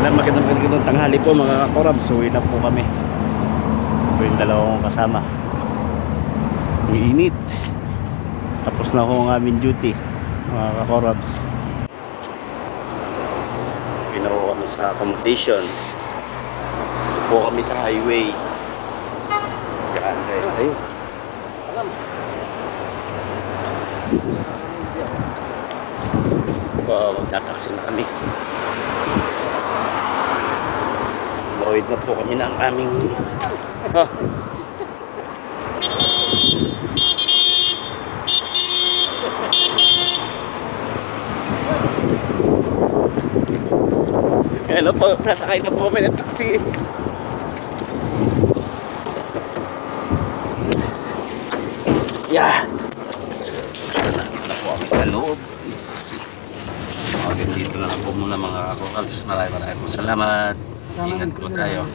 Magandang tanghali po mga kakorabs. Uwi na po kami. Ito yung dalawang kasama. Ang init. Tapos na ho ang aming duty mga kakorabs. Pinawa kami sa accommodation. Ito po kami sa highway. Yan kayo. Magtataksin na kami. Mawid na po kami ng aming hello po, nasakay na po kami ng taxi. Yeah. Na po kami sa loob. Okay, dito na po muna mga kakorabs. Maraming po salamat. Ingat po tayo.